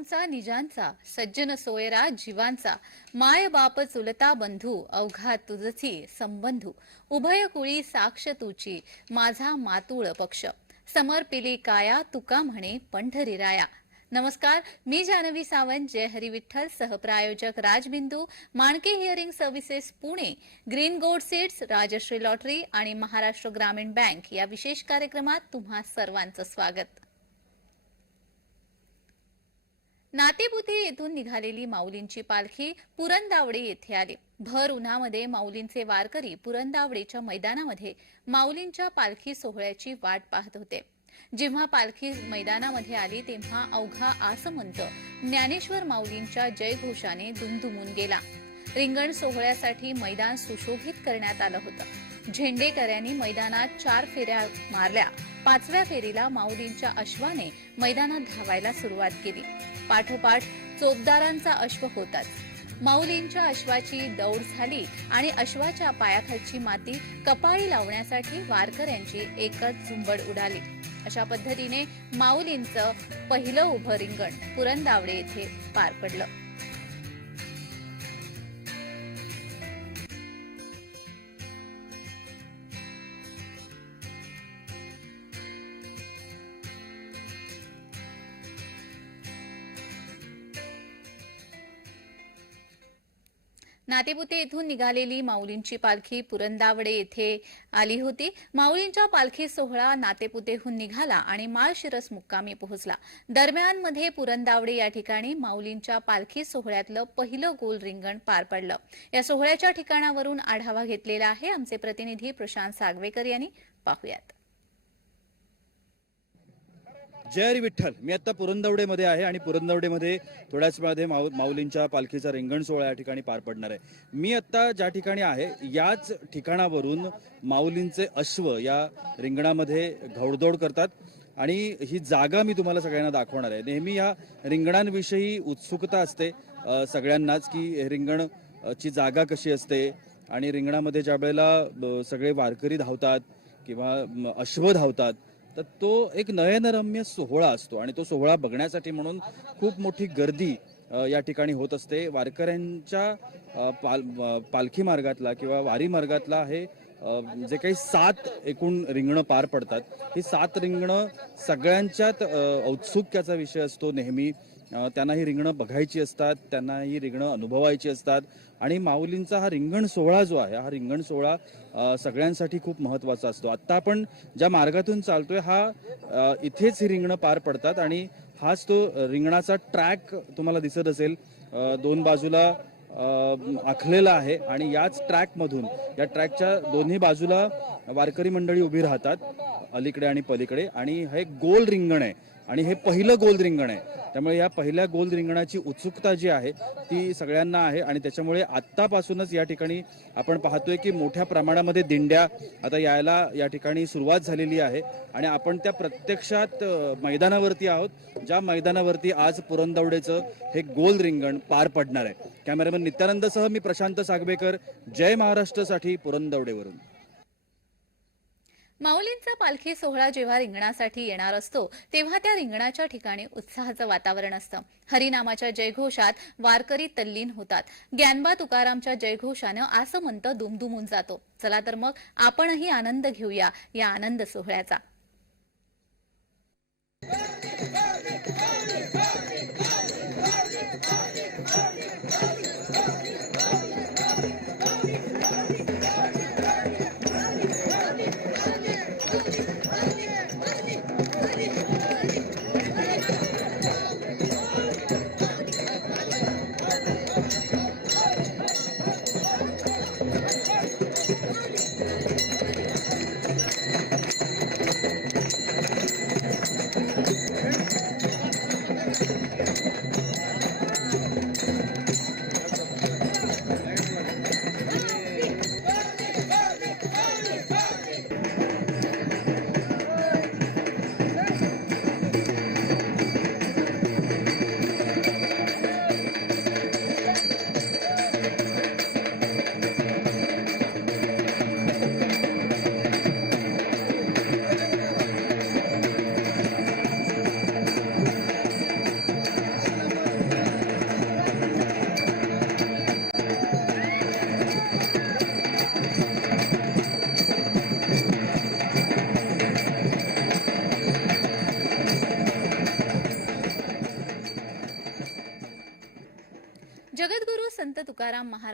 आमचा निजांचा सज्जन सोयरा जीवांचा माय बाप चुलता बंधू अवघा तुझची संबंधू उभय कुळी साक्ष तुची माझा मातुळ पक्ष. समर्पिली काया तुका म्हणे पंढरी राया. नमस्कार मी जानवी सावंत जय Hari Vitthal सहप्रायोजक Rajbindu Manke hearing services Pune green gold seeds Rajshree lottery आणि महाराष्ट्र ग्रामीण बँक या विशेष कार्यक्रमात तुम्हा सर्वांचं स्वागत. नातेबुते येथून निघालेली माऊलींची पालखी पुरंदावडे येथे आली. भर उन्हामध्ये माऊलींचे वारकरी पुरंदावडेच्या मैदानामध्ये माऊलींच्या पालखी सोहळ्याची वाट पाहत होते. जेव्हा पालखी मैदानामध्ये आली तेव्हा अवघा आसमंत ज्ञानेश्वर माऊलींच्या जयघोषाने दुमदुमून गेला. रिंगण सोहळ्यासाठी मैदान सुशोभित करण्यात आलं होतं. झेंडेकऱ्यांनी मैदानात चार फेऱ्या मारल्या. पाचव्या फेरीला माऊलींच्या अश्वाने मैदानात धावायला सुरुवात केली. पाठोपाठ चोपदारांचा अश्व होताच माऊलींच्या अश्वाची दौड झाली आणि अश्वाच्या पायाखालची माती कपाळी लावण्यासाठी वारकऱ्यांची एकच झुंबड उडाली. अशा पद्धतीने माऊलींचं पहिलं उभं रिंगण पुरंदावडे येथे पार पडलं. नातेपुते येथून निघालेली माऊलींची पालखी पुरंदावडे येथे आली होती. माऊलींच्या पालखी सोहळा नातेपुतेहून निघाला आणि माळशिरस मुक्कामी पोहोचला. दरम्यानमध्ये पुरंदावडे या ठिकाणी माऊलींच्या पालखी सोहळ्यातलं पहिलं गोल रिंगण पार पडलं. या सोहळ्याच्या ठिकाणावरून आढावा घेतलेला आहे आमचे प्रतिनिधी प्रशांत सागवेकर यांनी. पाहुयात. जय हरी विठ्ठल. मी आता पुरंदवडेमध्ये आहे आणि पुरंदवडेमध्ये थोड्याच वेळामध्ये माऊ माऊलींच्या पालखीचा रिंगण सोहळा या ठिकाणी पार पडणार आहे. मी आत्ता ज्या ठिकाणी आहे याच ठिकाणावरून माऊलींचे अश्व या रिंगणामध्ये घौडदौड करतात आणि ही जागा मी तुम्हाला सगळ्यांना दाखवणार आहे. नेहमी या रिंगणांविषयी उत्सुकता असते सगळ्यांनाच की रिंगण ची जागा कशी असते आणि रिंगणामध्ये ज्या वेळेला सगळे वारकरी धावतात किंवा अश्व धावतात तर तो एक नयनरम्य सोहळा असतो आणि तो सोहळा बघण्यासाठी म्हणून खूप मोठी गर्दी या ठिकाणी होत असते. वारकऱ्यांच्या पाल पालखी मार्गातला किंवा वारी मार्गातला हे जे काही सात एकूण रिंगणं पार पडतात ही सात रिंगणं सगळ्यांच्यात औत्सुक्याचा विषय असतो नेहमी. त्यांना ही रिंगणं बघायची असतात त्यांना ही रिंगणं अनुभवायची असतात. आणि माऊलींचा हा रिंगण सोहळा जो आहे हा रिंगण सोहळा सगळ्यांसाठी खूप महत्त्वाचा असतो. आत्ता आपण ज्या मार्गातून चालतोय हा इथेच ही रिंगणं पार पडतात. आणि हाच तो रिंगणाचा ट्रॅक तुम्हाला दिसत असेल. दोन बाजूला आखलेला आहे आणि याच ट्रॅकमधून या ट्रॅकच्या दोन्ही बाजूला वारकरी मंडळी उभी राहतात अलीकडे आणि पलीकडे. आणि हे गोल रिंगण आहे. आणि हे पहिलं गोल रिंगण आहे. त्यामुळे या पहिल्या गोल रिंगणाची उत्सुकता जी आहे ती सगळ्यांना आहे आणि त्याच्यामुळे आत्तापासूनच या ठिकाणी आपण पाहतोय की मोठ्या प्रमाणामध्ये दिंड्या आता यायला या ठिकाणी सुरुवात झालेली आहे आणि आपण त्या प्रत्यक्षात मैदानावरती आहोत ज्या मैदानावरती आज पुरंदवडेचं हे गोल रिंगण पार पडणार आहे. कॅमेरामॅन नित्यानंदसह मी प्रशांत सागवेकर जय महाराष्ट्रसाठी पुरंदवडेवरून. माऊलींचा पालखी सोहळा जेव्हा रिंगणासाठी येणार असतो तेव्हा त्या रिंगणाच्या ठिकाणी उत्साहाचं वातावरण असतं. हरिनामाच्या जयघोषात वारकरी तल्लीन होतात. ज्ञानबा तुकारामच्या जयघोषानं आसमंत दुमदुमून जातो. चला तर मग आपणही आनंद घेऊया या आनंद सोहळ्याचा. Olha aqui!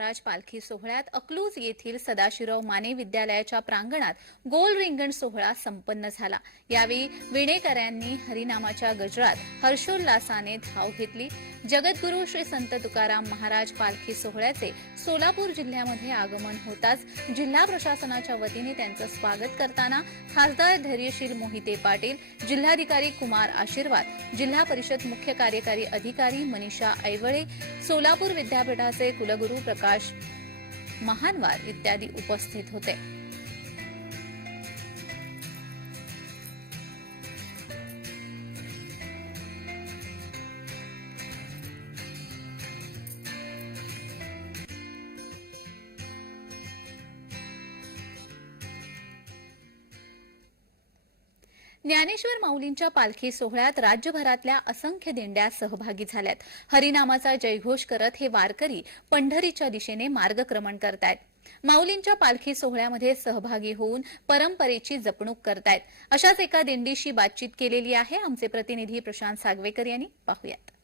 महाराज पालखी सोहळ्यात अकलूज येथील सदाशिवराव माने विद्यालयाच्या प्रांगणात गोल रिंगण सोहळा संपन्न झाला. यावेळी विणेकरांनी हरिनामाच्या गजरात हर्षोल्लासाने धाव घेतली. जगद्गुरू श्री संत तुकाराम महाराज पालखी सोहळ्याचे सोलापूर जिल्ह्यामध्ये आगमन होताच जिल्हा प्रशासनाच्या वतीने त्यांचं स्वागत करताना खासदार धैर्यशील मोहिते पाटील जिल्हाधिकारी कुमार आशीर्वाद जिल्हा परिषद मुख्य कार्यकारी अधिकारी मनीषा ऐवळे सोलापूर विद्यापीठाचे कुलगुरू प्रकाश महानवार इत्यादी उपस्थित होते. ज्ञानेश्वर माऊलींच्या पालखी सोहळ्यात राज्यभरातल्या असंख्य दिंड्या सहभागी झाल्यात. हरिनामाचा जयघोष करत हे वारकरी पंढरीच्या दिशेने मार्गक्रमण करतायत. माऊलींच्या पालखी सोहळ्यामध्ये सहभागी होऊन परंपरेची जपणूक करतायत. अशाच एका दिंडीशी बातचीत केलेली आहे आमचे प्रतिनिधी प्रशांत सागवेकर यांनी. पाहुयात.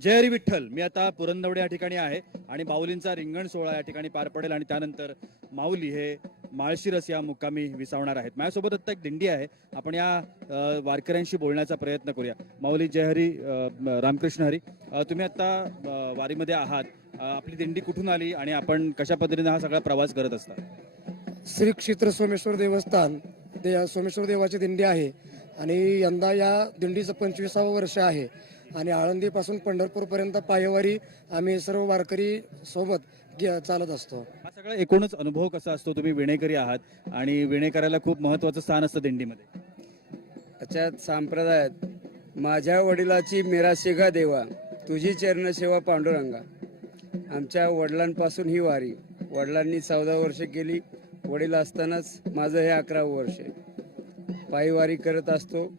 जय हरी विठ्ठल. मी आता पुरंदवडे या ठिकाणी आहे आणि माऊलींचा रिंगण सोहळा या ठिकाणी पार पडेल आणि त्यानंतर माऊली हे माळशिरस या मुक्कामी विसावणार आहेत. माझ्यासोबत आता एक दिंडी आहे. आपण या वारकऱ्यांशी बोलण्याचा प्रयत्न करूया. माऊली जय हरी रामकृष्ण हरी. तुम्ही आता वारीमध्ये आहात. आपली दिंडी कुठून आली आणि आपण कशा पद्धतीने हा सगळा प्रवास करत असता? श्री क्षेत्र सोमेश्वर देवस्थान ते सोमेश्वर देवाची दिंडी आहे आणि यंदा या दिंडीचं पंचवीसावं वर्ष आहे. आणि आळंदीपासून पंढरपूरपर्यंत पायवारी आम्ही सर्व वारकरी सोबत गे- चालत असतो. हा सगळा एकूणच अनुभव कसा असतो? तुम्ही विणेकरी आहात आणि विणेकराला खूप महत्वाचं स्थान असतं दिंडीमध्ये. त्याच्यात संप्रदायात माझ्या वडिलाची मेरा शिगा देवा तुझी चरणसेवा पांडुरंगा. आमच्या वडिलांपासून ही वारी. वडिलांनी चौदा वर्ष केली. वडील असतानाच माझं हे अकरावं वर्ष आहे. पायी वारी करत असतो.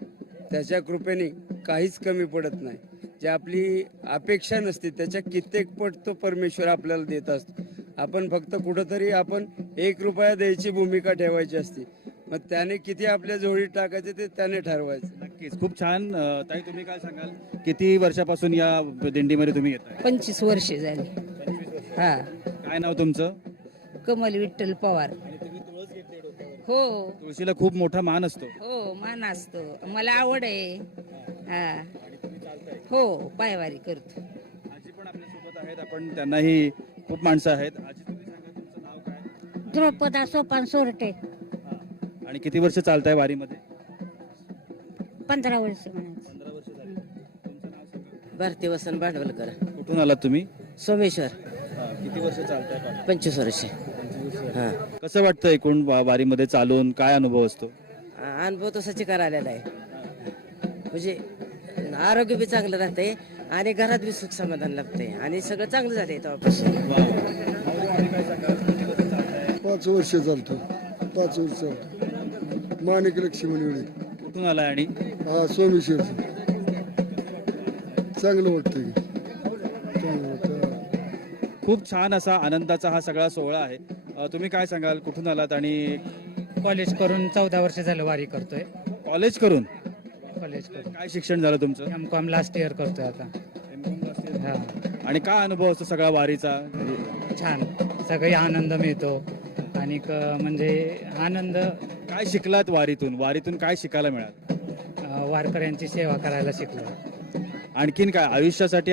त्याच्या कृपेने काहीच कमी पडत नाही. जे आपली अपेक्षा नसते त्याच्या कित्येक पट तो परमेश्वर आपल्याला देत असतो. आपण फक्त कुठंतरी आपण एक रुपया द्यायची भूमिका ठेवायची असते. मग त्याने किती आपल्या जोडीत टाकायचे ते त्याने ठरवायचं. नक्कीच. खूप छान ताई तुम्ही काय सांगाल? किती वर्षापासून या दिंडीमध्ये तुम्ही येत पंचवीस वर्षे झाली. हा. काय नाव तुमचं? कमल विठ्ठल पवार. हो. तुळशीला खूप मोठा मान असतो. हो मान असतो. मला आवड आहे. हा. हो पायवारी करतो. आजी पण आपल्यासोबत आहेत. आपण त्यांनाही खूप माणसं आहेत. आजी तुम्ही सांगा तुमचं नाव काय? द्रौपदा सोपान सोरटे. हा. आणि किती वर्ष चालताय वारीमध्ये? पंधरा वर्ष म्हणायचं. पंधरा वर्ष झाली. तुमचं नाव सांगा. भारती वसंत भांडवलकर. कुठून आलात तुम्ही? सोमेश्वर. हा, किती वर्ष चालताय? पालखी? पंचवीस वर्ष. हा. कसं वाटतं एकूण वा- वारीमध्ये चालून? काय अनुभव असतो? आ- अनुभव तो सचिकार आलेला आहे. म्हणजे आरोग्य बी चांगलं राहते आणि घरात बी सुख समाधान लाभते आणि सगळं चांगलं झालंय तेव्हापासून. पाच वर्ष चालतो. पाच वर्ष चालतो. माणिक लक्ष्मण वेळी कुठून आलाय आणि? हा सोमेश्वर चांगलं वाटतं चांगलं वाटतं खूप छान असा आनंदाचा हा सगळा सोहळा आहे. अ, तुम्ही काय सांगाल? कुठून आलात आणि कॉलेज करून चौदा वर्ष झालं वारी करतोय. कॉलेज करून? कॉलेज करून. काय शिक्षण झालं तुमचं? एम कॉम लास्ट इयर करतोय आता. हा. आणि काय अनुभव असतो सगळा वारीचा? छान. सगळी आनंद मिळतो. आणि क- म्हणजे आनंद काय शिकलात वारीतून? वारीतून काय शिकायला मिळालं? अं, वारकऱ्यांची सेवा करायला शिकलो. आणखीन काय आयुष्यासाठी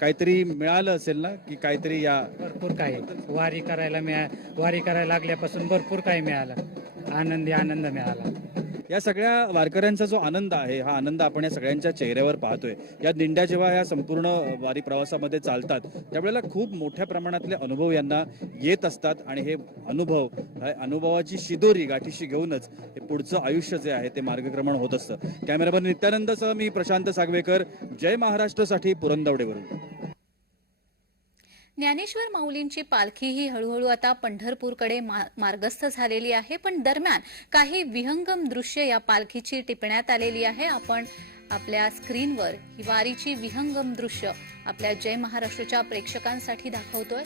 काहीतरी मिळालं असेल ना की काहीतरी या भरपूर काही. वारी करायला मिळा वारी करायला लागल्यापासून भरपूर काही मिळालं. आनंदी आनंद मिळाला. या सगळ्या वारकऱ्यांचा जो आनंद आहे हा आनंद आपण या सगळ्यांच्या चेहऱ्यावर पाहतोय. या दिंड्या जेव्हा या संपूर्ण वारी प्रवासामध्ये चालतात त्यावेळेला खूप मोठ्या प्रमाणातले अनुभव यांना येत असतात आणि हे अनुभव अनुभवाची शिदोरी गाठीशी घेऊनच हे पुढचं आयुष्य जे आहे ते मार्गक्रमण होत असतं. कॅमेरामन नित्यानंदसह मी प्रशांत सागवेकर. जय महाराष्ट्रसाठी पुरंदवडेवरून. ज्ञानेश्वर माऊलींची पालखी ही हळूहळू आता पंढरपूरकडे मार्गस्थ झालेली आहे. पण दरम्यान काही विहंगम दृश्य या पालखीची टिपण्यात आलेली आहे. आपण आपल्या स्क्रीनवर ही वारीची विहंगम दृश्य आपल्या जय महाराष्ट्रच्या प्रेक्षकांसाठी दाखवतोय.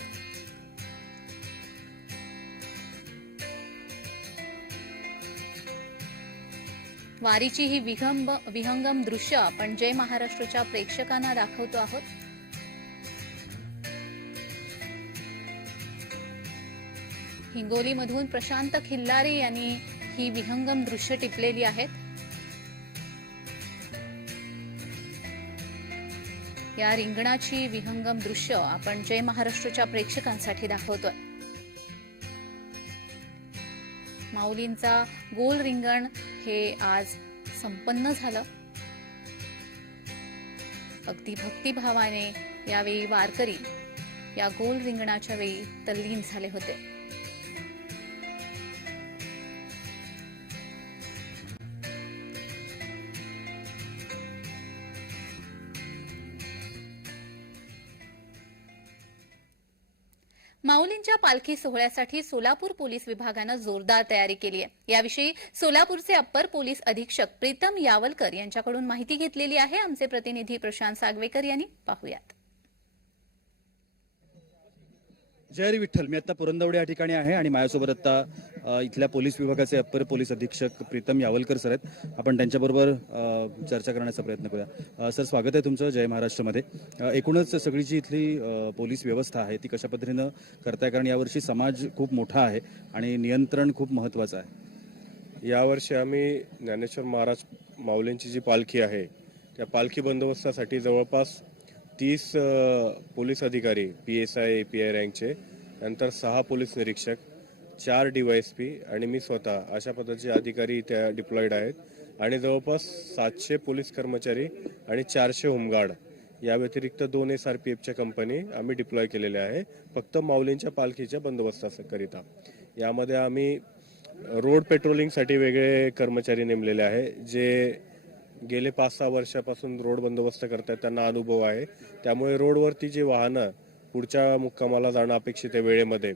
वारीची ही विहंब विहंगम दृश्य आपण जय महाराष्ट्रच्या प्रेक्षकांना दाखवतो आहोत. हिंगोलीमधून प्रशांत खिल्लारे यांनी ही विहंगम दृश्य टिपलेली आहेत. या रिंगणाची विहंगम दृश्य आपण जय महाराष्ट्रच्या प्रेक्षकांसाठी दाखवतोय. माऊलींचा गोल रिंगण हे आज संपन्न झालं. अगदी भक्तिभावाने यावेळी वारकरी या गोल रिंगणाच्या वेळी तल्लीन झाले होते. माऊलींच्या पालखी सोहळ्यासाठी सोलापूर पोलीस विभागानं जोरदार तयारी केली आहे. याविषयी सोलापूरचे अप्पर पोलीस अधीक्षक प्रीतम यावलकर यांच्याकडून माहिती घेतलेली आहे. आमचे प्रतिनिधी प्रशांत सागवेकर यांनी. पाहुयात. जय विठ्ठल. मी आता पुरंदवडे या ठिकाणी आहे आणि माझ्यासोबत आता इथल्या पोलीस विभागाचे अप्पर पोलीस अधीक्षक प्रीतम यावलकर सर आहेत. आपण त्यांच्याबरोबर चर्चा करण्याचा प्रयत्न करूया. सर स्वागत आहे तुमचं जय महाराष्ट्रमध्ये. एकूणच सगळी जी इथली पोलीस व्यवस्था आहे ती कशा पद्धतीनं करताय? कारण यावर्षी समाज खूप मोठा आहे आणि नियंत्रण खूप महत्त्वाचं आहे. यावर्षी आम्ही ज्ञानेश्वर महाराज माऊलींची जी पालखी आहे त्या पालखी बंदोबस्तासाठी जवळपास तीस पोलीस अधिकारी P S I A P I रँकचे नंतर सहा पोलीस निरीक्षक चार डी वाय एस पी आणि मी स्वतः. अशा पद्धतीचे अधिकारी त्या डिप्लॉईड आहेत. आणि जवळपास सातशे पोलीस कर्मचारी आणि चारशे होमगार्ड. या व्यतिरिक्त दोन एस आर पी एफच्या कंपनी आम्ही डिप्लॉय केलेल्या आहे. फक्त माऊलींच्या पालखीच्या बंदोबस्ताकरिता यामध्ये आम्ही रोड पेट्रोलिंगसाठी वेगळे कर्मचारी नेमलेले आहे जे गेले पाच सहा वर्षापासून रोड बंदोबस्त करतात त्यांना अनुभव आहे. त्यामुळे रोडवरती जी वाहनं पुढच्या मुक्कामाला जाणं अपेक्षित आहे वेळेमध्ये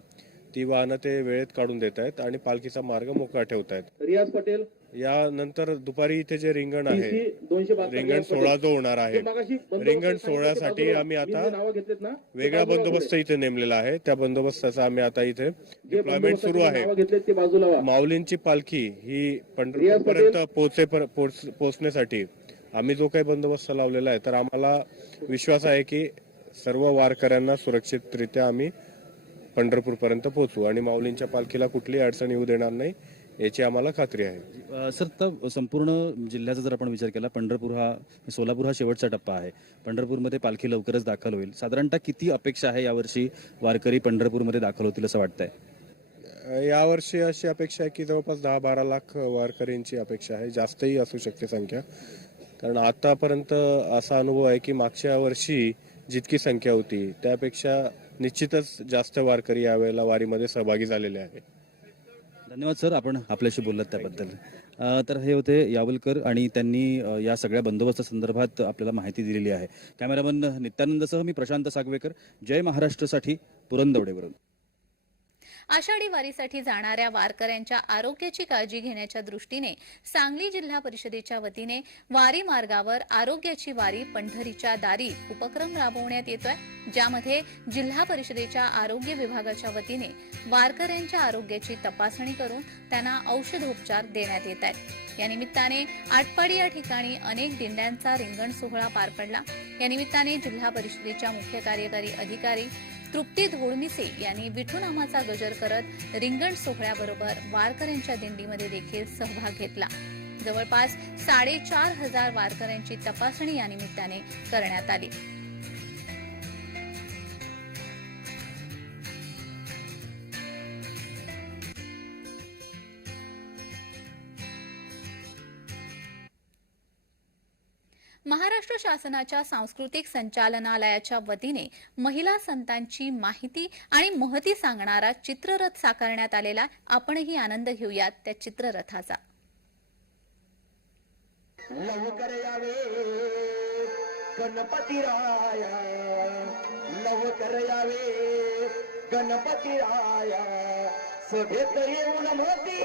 ती वाहनं ते वेळेत काढून देत आहेत आणि पालखीचा मार्ग मोकळा ठेवत आहेत रियाज पटेल यानंतर दुपारी इथे जे रिंगण आहे रिंगण सोहळा. जो होणार आहे रिंगण सोहळ्यासाठी. आम्ही आता वेगळा बंदोबस्त इथे नेमलेला आहे त्या बंदोबस्ताचा आम्ही आता इथे डिप्लॉयमेंट सुरू आहे. माऊलींची पालखी ही पंढरपूरपर्यंत पोहोचे पोहोच- पोहोचण्यासाठी आम्ही जो काही बंदोबस्त लावलेला आहे तर आम्हाला विश्वास आहे की सर्व वारकऱ्यांना सुरक्षितरित्या आम्ही पंढरपूरपर्यंत पोहोचू आणि माऊलींच्या पालखीला कुठलीही अडचण येऊ देणार नाही याची आम्हाला खात्री आहे. सर तर संपूर्ण जिल्ह्याचा जर आपण विचार केला पंढरपूर हा सोलापूर हा शेवटचा टप्पा आहे. पंढरपूरमध्ये पालखी लवकरच दाखल होईल. साधारणतः किती अपेक्षा आहे यावर्षी वारकरी पंढरपूरमध्ये दाखल होतील असं वाटतंय? यावर्षी अशी अपेक्षा आहे की जवळपास दहा बारा लाख वारकऱ्यांची अपेक्षा आहे. जास्तही असू शकते संख्या. कारण आतापर्यंत असा अनुभव आहे की मागच्या वर्षी जितकी संख्या होती त्यापेक्षा निश्चितच जास्त वारकरी यावेळेला वारीमध्ये सहभागी झालेले आहे धन्यवाद सर. आपण आपल्याशी बोललात त्याबद्दल. तर हे होते यावलकर आणि त्यांनी या सगळ्या बंदोबस्त संदर्भात आपल्याला माहिती दिलेली आहे. कॅमेरामन नित्यानंदसह मी प्रशांत सागवेकर. जय महाराष्ट्रसाठी पुरंदवडेवरून. आषाढी वारीसाठी जाणाऱ्या वारकऱ्यांच्या आरोग्याची काळजी घेण्याच्या दृष्टीने सांगली जिल्हा परिषदेच्या वतीने वारी मार्गावर आरोग्याची वारी पंढरीच्या दारी उपक्रम राबवण्यात येतोय. ज्यामध्ये जिल्हा परिषदेच्या आरोग्य विभागाच्या वतीने वारकऱ्यांच्या आरोग्याची तपासणी करून त्यांना औषधोपचार देण्यात येत आहेत. या निमित्ताने आटपाडी या ठिकाणी अनेक दिंड्यांचा रिंगण सोहळा पार पडला. या निमित्ताने जिल्हा परिषदेच्या मुख्य कार्यकारी अधिकारी तृप्ती धोडमिसे यांनी विठूनामाचा गजर करत रिंगण सोहळ्याबरोबर वारकऱ्यांच्या दिंडीमध्ये देखील सहभाग घेतला. जवळपास साडेचार हजार वारकऱ्यांची तपासणी या निमित्ताने करण्यात आली. शासनाच्या सांस्कृतिक संचालनालयाच्या वतीने महिला संतांची माहिती आणि महती सांगणारा चित्ररथ साकारण्यात आलेला आपणही आनंद घेऊयात त्या चित्ररथाचा. लवकर यावे गणपती राया. लवकर यावे गणपती राया. सभेत येऊन मोती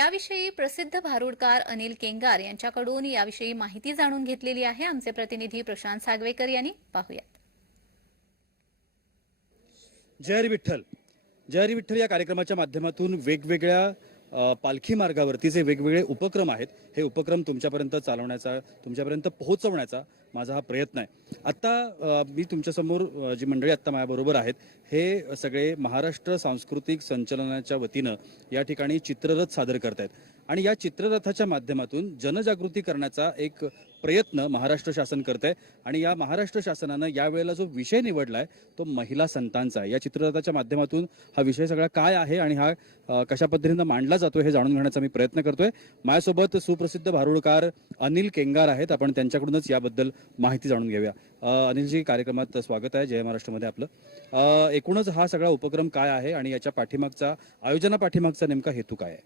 याविषयी प्रसिद्ध भारुडकार अनिल केंगार यांच्याकडून याविषयी माहिती जाणून घेतलेली आहे आमचे प्रतिनिधी प्रशांत सागवेकर यांनी. पाहूयात. जय हरी विठ्ठल जय हरी विठ्ठल या कार्यक्रमाच्या माध्यमातून वेगवेगळ्या पालखी मार्गावरती जे वेगवेगळे उपक्रम आहेत हे उपक्रम तुमच्यापर्यंत चालवण्याचा तुमच्यापर्यंत पोहोचवण्याचा माझा हा प्रयत्न आहे. आत्ता मी तुमच्यासमोर जी मंडळी आत्ता माझ्याबरोबर आहेत हे सगळे महाराष्ट्र सांस्कृतिक संचलनाच्या वतीनं या ठिकाणी चित्ररथ सादर करतायत. आणि या चित्ररथाच्या माध्यमातून जनजागृती करण्याचा एक प्रयत्न महाराष्ट्र शासन करत आहे आणि या महाराष्ट्र शासनानं यावेळेला जो विषय निवडला आहे तो महिला संतांचा आहे. या चित्ररथाच्या माध्यमातून हा विषय सगळा काय आहे आणि हा कशा पद्धतीनं मांडला जातो हे जाणून घेण्याचा मी प्रयत्न करतोय. माझ्यासोबत सुप्रसिद्ध भारुडकार अनिल केंगार आहेत. आपण त्यांच्याकडूनच याबद्दल माहिती जाणून घेऊया अनिलजी कार्यक्रमात स्वागत आहे. जय महाराष्ट्रमध्ये आपलं. एकूणच हा सगळा उपक्रम काय आहे आणि याच्या पाठीमागचा आयोजना पाठीमागचा नेमका हेतू काय आहे?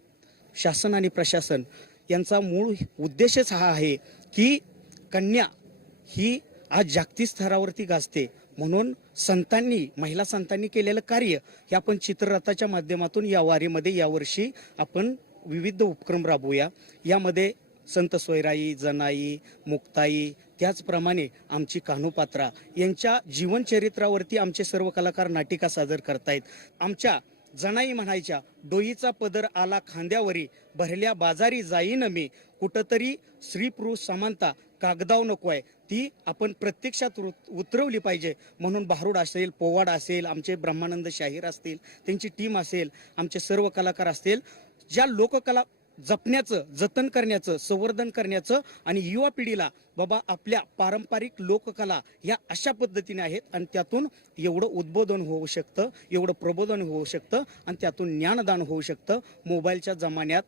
शासन आणि प्रशासन यांचा मूळ उद्देशच हा आहे की कन्या ही आज जागतिक स्तरावरती गाजते. म्हणून संतांनी महिला संतांनी केलेलं कार्य हे आपण चित्ररथाच्या माध्यमातून या वारीमध्ये यावर्षी आपण विविध उपक्रम राबवूया. यामध्ये संत सोयराई जनाई मुक्ताई त्याचप्रमाणे आमची कान्होपात्रा यांच्या जीवनचरित्रावरती आमचे सर्व कलाकार नाटिका सादर करतायत. आमच्या जनाई म्हणायच्या डोईचा पदर आला खांद्यावरी भरल्या बाजारी जाईन मी. कुठंतरी स्त्री पुरुष समानता कागदाव नको आहे ती आपण प्रत्यक्षात उत- उतरवली पाहिजे. म्हणून भारूड असेल पोवाड असेल आमचे ब्रह्मानंद शाहीर असतील त्यांची टीम असेल आमचे सर्व कलाकार असतील. ज्या लोककला जपण्याचं जतन करण्याचं संवर्धन करण्याचं आणि युवा पिढीला बाबा आपल्या पारंपरिक लोककला या अशा पद्धतीने आहेत आणि त्यातून एवढं उद्बोधन होऊ शकतं एवढं प्रबोधन होऊ शकतं आणि त्यातून ज्ञानदान होऊ शकतं. मोबाईलच्या जमान्यात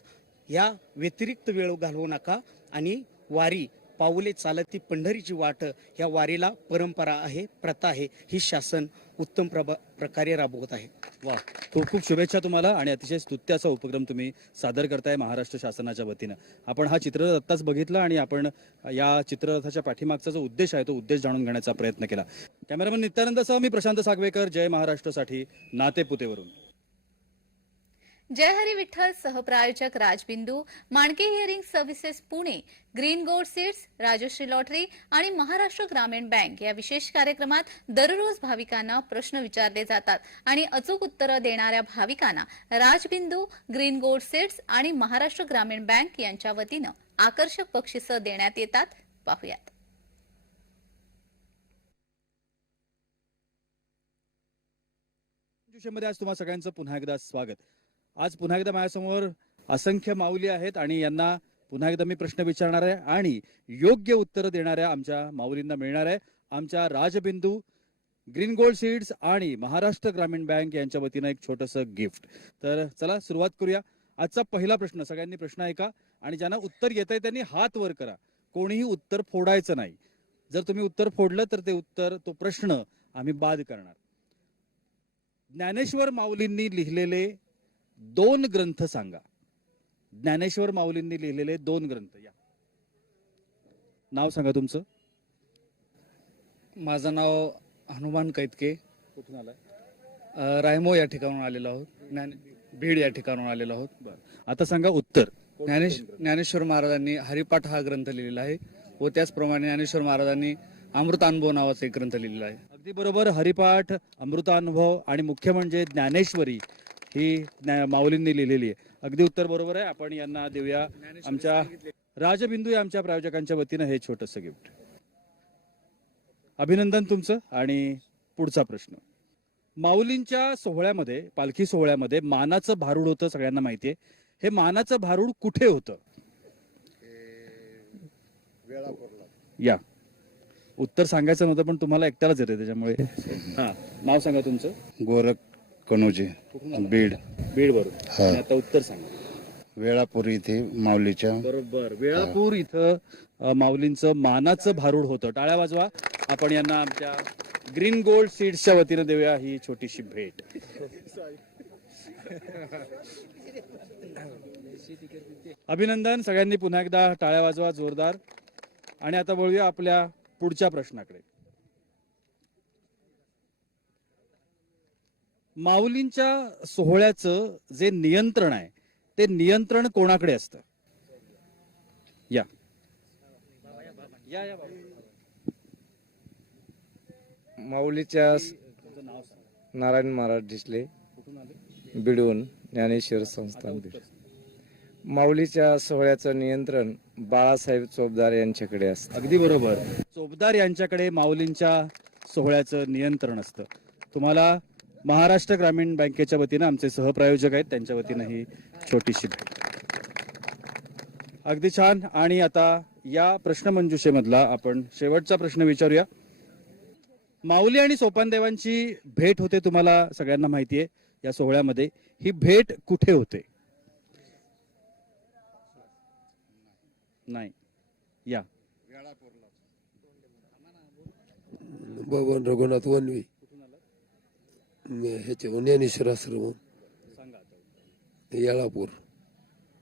या व्यतिरिक्त वेळ घालवू नका आणि वारी पाऊले चालती पंढरीची वाट या वारीला परंपरा आहे प्रथा आहे ही शासन उत्तम प्रभा प्रकारे राबवत आहे. वा खूप खूप शुभेच्छा तुम्हाला आणि अतिशय स्तुत्याचा उपक्रम तुम्ही सादर करताय महाराष्ट्र शासनाच्या वतीनं. आपण हा चित्ररथ आत्ताच बघितला आणि आपण या चित्ररथाच्या पाठीमागचा जो उद्देश आहे तो उद्देश जाणून घेण्याचा प्रयत्न केला. कॅमेरामन नित्यानंदसह मी प्रशांत सागवेकर. जय महाराष्ट्रसाठी नातेपुतेवरून जय Hari Vitthal सहप्रायोजक Rajbindu Manke hearing services Pune green gold seeds Rajshree lottery आणि महाराष्ट्र ग्रामीण बँक या विशेष कार्यक्रमात दररोज भाविकांना प्रश्न विचारले जातात आणि अचूक उत्तरं देणाऱ्या भाविकांना राजबिंदू ग्रीन गोल्ड सीड्स आणि महाराष्ट्र ग्रामीण बँक यांच्या वतीनं आकर्षक बक्षिसं देण्यात येतात. पाहुयात. मध्ये आज तुम्हाला सगळ्यांचं पुन्हा एकदा स्वागत. आज पुन्हा एकदा माझ्यासमोर असंख्य माऊली आहेत आणि यांना पुन्हा एकदा मी प्रश्न विचारणार आहे आणि योग्य उत्तर देणाऱ्या आमच्या माऊलींना मिळणार आहे. आमच्या राजबिंदू ग्रीन गोल्ड सीड्स आणि महाराष्ट्र ग्रामीण बँक यांच्या वतीनं एक छोटस गिफ्ट. तर चला सुरुवात करूया. आजचा पहिला प्रश्न सगळ्यांनी प्रश्न ऐका आणि ज्यांना उत्तर येत आहे त्यांनी हात वर करा. कोणीही उत्तर फोडायचं नाही. जर तुम्ही उत्तर फोडलं तर ते उत्तर तो प्रश्न आम्ही बाद करणार. ज्ञानेश्वर माऊलींनी लिहिलेले दोन ग्रंथ सांगा. ज्ञानेश्वर माऊलींनी लिहिलेले दोन ग्रंथ या. नाव सांगा तुमचं. माझं नाव हनुमान कैतके. कुठून आलाय? अ, रायमो या ठिकाणून आलेलो आहोत. ज्ञान बीड या ठिकाणून आलेलो आहोत. आता सांगा उत्तर. ज्ञानेश ज्ञानेश्वर महाराजांनी हरिपाठ हा ग्रंथ लिहिलेला आहे व त्याचप्रमाणे ज्ञानेश्वर महाराजांनी अमृतानुभव नावाचा एक ग्रंथ लिहिलेला आहे. अगदी बरोबर हरिपाठ अमृतानुभव आणि मुख्य म्हणजे ज्ञानेश्वरी ही माऊलींनी लिहिलेली आहे. अगदी उत्तर बरोबर आहे. आपण यांना देऊया आमच्या राजबिंदू या आमच्या प्रायोजकांच्या वतीनं हे छोटंसं गिफ्ट. अभिनंदन तुमचं आणि पुढचा प्रश्न. माऊलींच्या सोहळ्यामध्ये पालखी सोहळ्यामध्ये मानाचं भारूड होतं सगळ्यांना माहितीये हे मानाचं भारूड कुठे होतं? या. उत्तर सांगायचं नव्हतं पण तुम्हाला एकट्यालाच येते त्याच्यामुळे. हा नाव सांगा तुमचं. गोरख कनोजे बीड. बीड बरोबर. आणि आता उत्तर सांगा. वेळापूर इथे माऊलीच्या. बरोबर. वेळापूर इथं अ, माऊलींचं मानाचं भारूड होतं. टाळ्या वाजवा. आपण यांना आमच्या ग्रीन गोल्ड सीड्सच्या वतीनं देऊया ही छोटीशी भेट. अभिनंदन सगळ्यांनी पुन्हा एकदा. टाळ्या वाजवा जोरदार. आणि आता वळूया आपल्या पुढच्या प्रश्नाकडे. माऊलींच्या सोहळ्याचं जे नियंत्रण आहे ते नियंत्रण कोणाकडे असतं या. माऊलीच्या. नारायण महाराज डिसले? बिडून ज्ञानेश्वर संस्थान माऊलीच्या सोहळ्याचं नियंत्रण बाळासाहेब चोपदार यांच्याकडे असतं अगदी बरोबर चोपदार यांच्याकडे माऊलींच्या सोहळ्याचं नियंत्रण असतं तुम्हाला महाराष्ट्र ग्रामीण बँकेच्या वतीनं आमचे सहप्रायोजक आहेत. त्यांच्या वतीनं ही छोटीशी अगदी छान. आणि आता या प्रश्नमंजुषेमधला आपण शेवटचा प्रश्न विचारूया. माऊली आणि सोपानदेवांची भेट होते तुम्हाला सगळ्यांना माहिती आहे या सोहळ्यामध्ये. ही भेट कुठे होते? नाही. या. भगवान रघुनाथ वनवी. ह्याचे ज्ञानेश्वर आश्रम. येळापूर.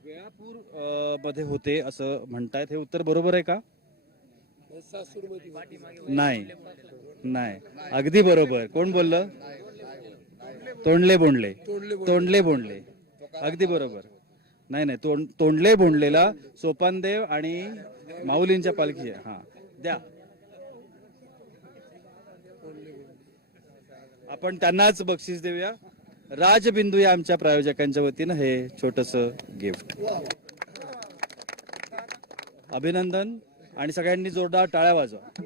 वेळापूरमध्ये होते असं म्हणतायत. हे उत्तर बरोबर आहे का? नाही. नाही. अगदी बरोबर. कोण बोललं? तोंडले बोंडले. तोंडले बोंडले. अगदी बरोबर. नाही नाही. तोंड तोंडले बोंडलेला सोपानदेव आणि माऊलींच्या पालखी आहे. हा. द्या. आपण त्यांनाच बक्षीस देऊया. राजबिंदू या आमच्या प्रायोजकांच्या वतीनं हे छोटस गिफ्ट अभिनंदन आणि सगळ्यांनी जोरदार टाळ्या वाजवा.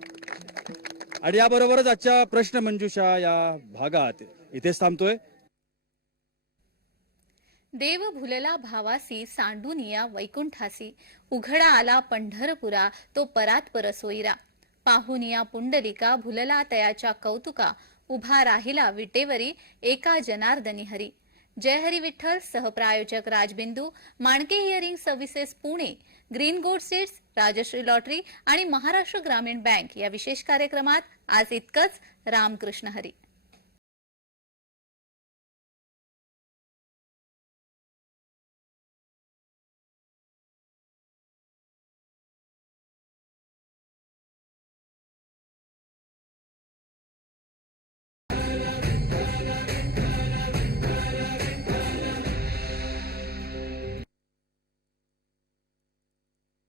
आणि याबरोबरच आजच्या प्रश्न मंजुषा या भागात इथेच थांबतोय. देव भुलला भावासी सांडूनिया वैकुंठासी. उघडा आला पंढरपुरा तो परात परसोईरा पाहुनिया पुंडलिका भुलला तयाच्या कौतुका. उभा राहिला विटेवरी एका जनार्दनी हरी. जय Hari Vitthal सहप्रायोजक Rajbindu Manke hearing services Pune green gold seeds Rajshree lottery आणि महाराष्ट्र ग्रामीण बँक या विशेष कार्यक्रमात आज इतकंच रामकृष्ण हरी.